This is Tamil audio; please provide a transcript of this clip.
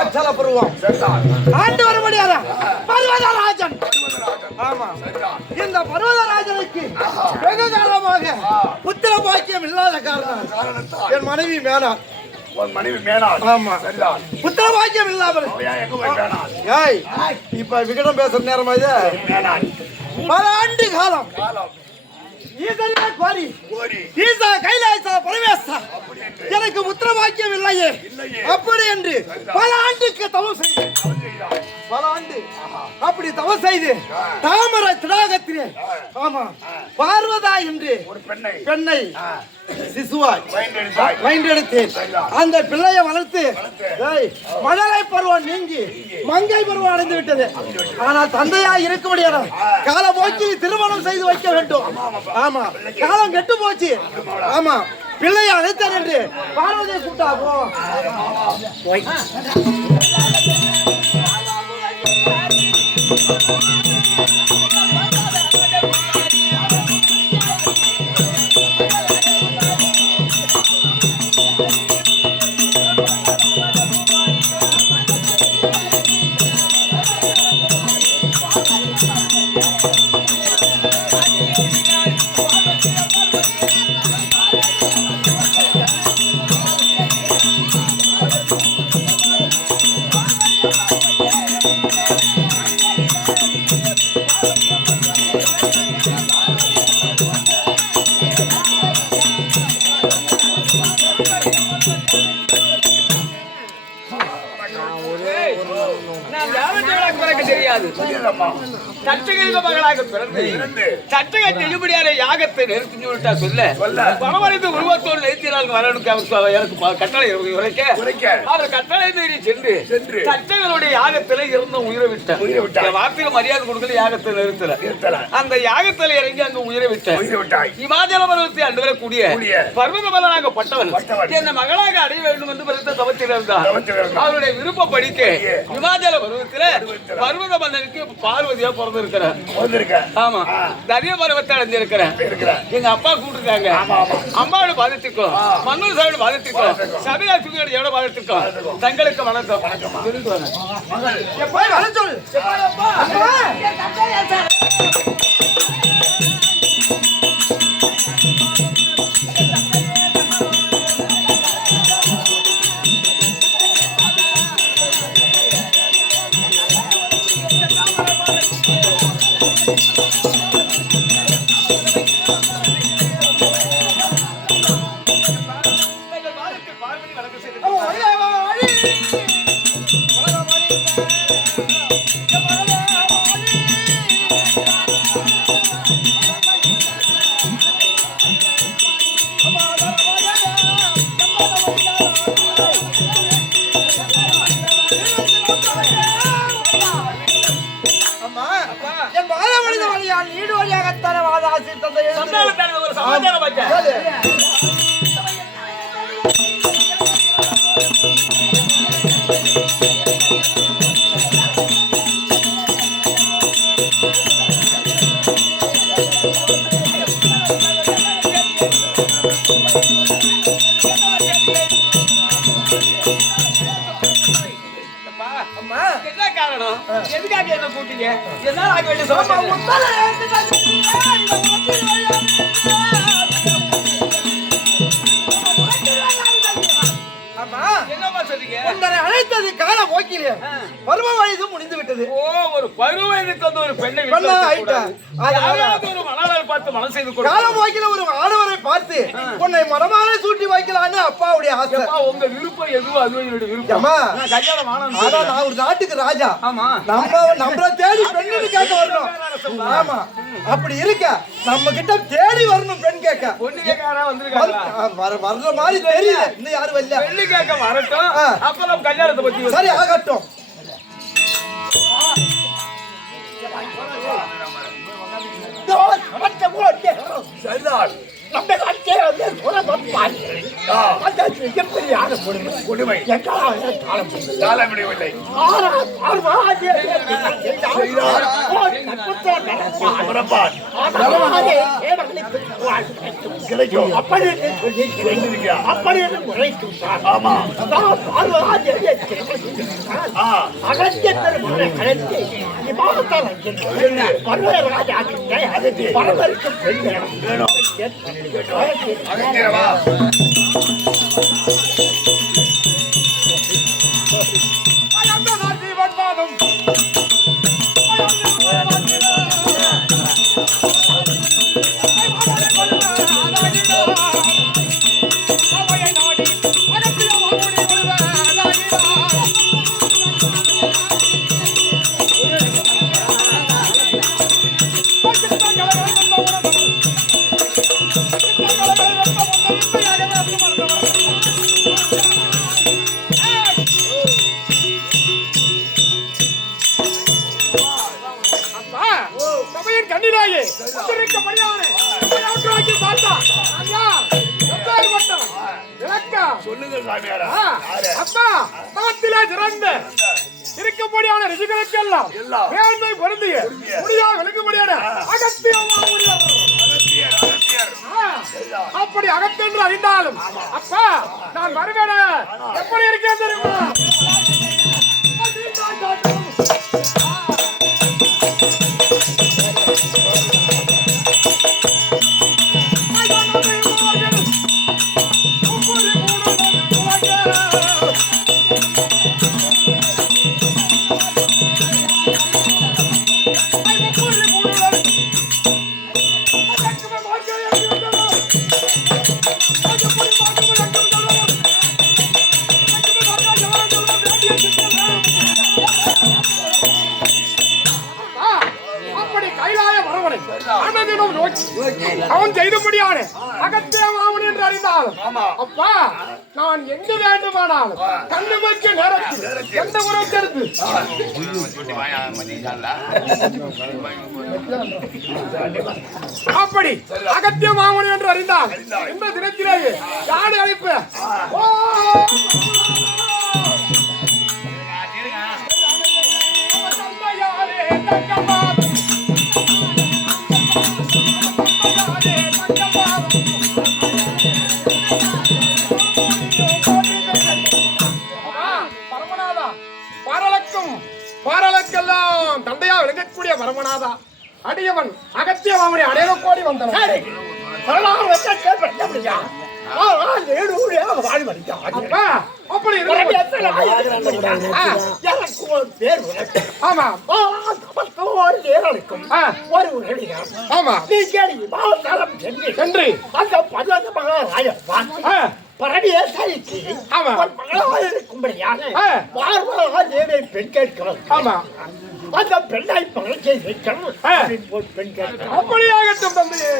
பச்சல பருவம் ஆண்டு வரும்படியாரா பர்வதராஜன். ஆமா, இந்த பர்வதராஜனுக்கு வெகு காலமாக புத்திர பாக்கியம் இல்லாத காரணம் என் மனைவி மேனாள். ஆமா, புத்திர பாக்கியம் இல்லாமல் இப்ப விகடம் பேசுற நேரமா இது. பல ஆண்டு காலம் எனக்கு புத்திர பாக்கியம் இல்லையே அப்படி என்று பல ஆண்டுக்கு தவம் செய்து அப்படி தவம் செய்து தாமரை திராகத்திலே ஆமா பார்வதா என்று ஒரு பெண்ணை சிசுவாய் வைண்டெடுத்தேன். அந்த பிள்ளையை வளர்த்து மழலை பருவம் நீங்கி மங்கை பருவம் அடைந்து விட்டது. ஆனால் தந்தையா இருக்க முடியாது. காலப்போக்கில் திருமணம் செய்து வைக்க வேண்டும். ஆமா, காலம் கெட்டு போச்சு. ஆமா, பிள்ளையை அழைத்தார் என்று பார்வதியை கூட்டாகோ. மகளாக பிறந்து சட்டகை தெளிபடியான யாகத்தை நிறுத்தி விட்டா சொல்ல பரவழைத்து உருவத்தோடு நிறுத்தினால் வரனுக்கு எனக்கு கட்டளை அவர் கட்டளை சென்று சட்டங்களுடைய யாகத்தில இருந்த உயிரை விட்டேன். வார்த்தையில மரியாதை கொடுக்கல, யாகத்தை நிறுத்தல. அந்த யாகத்தில் இறங்கி அங்க உயிரை விட்டேன். இமாச்சல பருவத்தை அண்டு வரக்கூடிய பர்வதமலனாக பட்டவன் என்ன மகளாக அடைய வேண்டும் என்று பிறந்த தவத்தில் இருந்தார். அவருடைய விருப்ப படிக்க இமாச்சல பருவத்தில் பர்வத மன்னனுக்கு பார்வதியா பிறந்திருக்கிறார். ஆமா, தரிய பருவத்தை அடைஞ்சிருக்கிறேன். எங்க அப்பா கூப்பிட்டுருக்காங்க. அம்மாவோட பாதத்திற்கும் மன்னூர் சாரோட பாதத்திற்கும் சபையா சுகியோட எவ்வளவு பாதத்திற்கும் தங்களுக்கு வணக்கம். என்ன காரணம்? எதுக்காக என்ன கூட்டீங்க? என்ன ஆக வேண்டிய அழைத்தது கால போக்கிலே பருவ வயது முடிந்து விட்டது. ஓ, ஒரு பருவ வயதுக்கு வந்து ஒரு பெண்ணை ஒரு மணாளர் பார்த்து மனம் செய்து கால போக்கில ஒரு ஆடவரை பார்த்து உன்னை மனமாலே சூட்டி வைக்கலான்னு அப்பாவுடைய ஆசை. உங்க விருப்பம் எதுவோ அது என்னுடைய விருப்பம். கல்யாணம் ஆனா நான் ஒரு நாட்டுக்கு ராஜா. ஆமா, நம்மள தேடி பெண்ணு கேட்க வரணும். ஆமா, அப்படி இருக்க நம்ம கிட்ட தேடி வரணும் பெண் கேட்க. பொண்ணு கேட்க வந்திருக்காங்க. வர்ற மாதிரி தெரியல, இன்னும் யாரும் வரல. பெண்ணு கேட்க வரட்டும், அப்புறம் கல்யாணத்தை பத்தி சரி ஆகட்டும். சரிதான், நம்ம நாட்டே வந்து எப்படியான கொடுமை காலமிடவில்லை. கிடைக்கும் அப்படி அகத்திய பெருமானை கலைத்து விமானத்தால் பருவராஜாகிட்ட பரவருக்கு பெண் வேணும். அகத்தியரவா சொல்லுங்க சாமியாரா. அப்பா நாட்டிலே சிறந்த இருக்கும்படியான ரிஷிகளுக்கெல்லாம் மேன்மை பொருந்திய முடியாக விளக்கும்படியான அப்படி அகத்தென்று அறிந்தாலும் அப்பா நான் வருவேன எப்படி இருக்கேன் தெரியுமா? அவன் செய்தபடியான அகத்திய மாமன் என்று அறிந்தாலும் அப்பா நான் எங்கு வேண்டுமானாலும் கண்ணுமைக்க நேரத்தில் எந்த உறவு அப்படி அகத்திய மாமன் என்று அறிந்தால் இந்த தினத்திலேயே யாரை அழைப்பு பாரலுக்கெல்லாம் தந்தையா விளங்கக்கூடிய பரமநாதா அடியவன் அகத்திய மாமனை அடையல கோடி வந்தவன். பரடியை சரிக்கு இருக்கும்படியாக பெண் கேட்கிறோம். ஆமா அந்த பெண்ணை பகை வைக்கணும். பெண் கேட்கிறோம். அப்படியாகட்டும் தந்தையே.